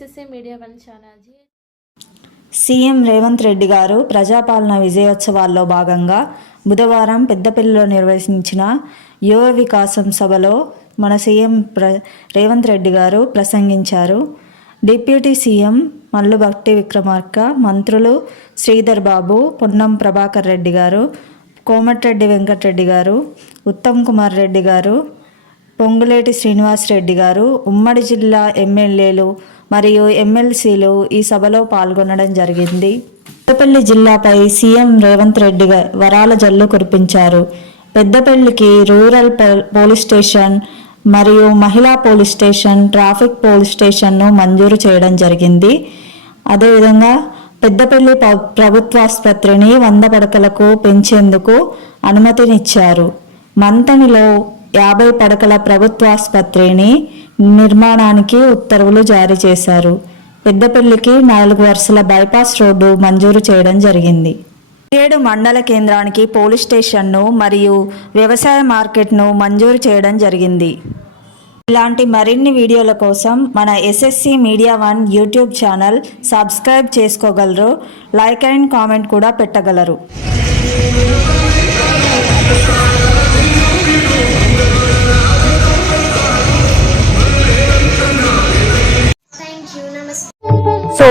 Media one channel CM Revanth Reddy గారు ప్రజాపాలన విజయోత్సవాల్లో భాగంగా బుధవారం పెద్దపల్లిలో నిర్వహించిన యువ వికాసం సభలో మన సీఎం ప్ర రేవంత్ రెడ్డి గారు ప్రసంగించారు. డిప్యూటీ సీఎం మల్లుభక్తి విక్రమార్క మంత్రులు శ్రీధర్ బాబు పొన్నం ప్రభాకర్ రెడ్డి గారు కోమటిరెడ్డి వెంకటరెడ్డి గారు ఉత్తమ్ కుమార్ రెడ్డి గారు పొంగులేటి శ్రీనివాస్ రెడ్డి గారు ఉమ్మడి జిల్లా ఎమ్మెల్యేలు మరియు ఎమ్మెల్సీలు ఈ సభలో పాల్గొనడం జరిగింది. పెద్దపల్లి జిల్లాపై సీఎం రేవంత్ రెడ్డి వరాల జల్లు కురిపించారు. పెద్దపల్లికి రూరల్ పోలీస్ స్టేషన్ మరియు మహిళా పోలీస్ స్టేషన్ ట్రాఫిక్ పోలీస్ స్టేషన్ను మంజూరు చేయడం జరిగింది. అదేవిధంగా పెద్దపల్లి ప- ప్రభుత్వాసుపత్రిని వంద పడకలకు పెంచేందుకు అనుమతినిచ్చారు. మంతనిలో యాభై పడకల ప్రభుత్వాసుపత్రిని నిర్మాణానికి ఉత్తర్వులు జారీ చేశారు. పెద్దపల్లికి నాలుగు వరుసల బైపాస్ రోడ్డు మంజూరు చేయడం జరిగింది. ఏడు మండల కేంద్రానికి పోలీస్ స్టేషన్ను మరియు వ్యవసాయ మార్కెట్ను మంజూరు చేయడం జరిగింది. ఇలాంటి మరిన్ని వీడియోల కోసం మన SSC media one YouTube channel subscribe చేసుకోగలరు. లైక్ అండ్ కామెంట్ కూడా పెట్టగలరు.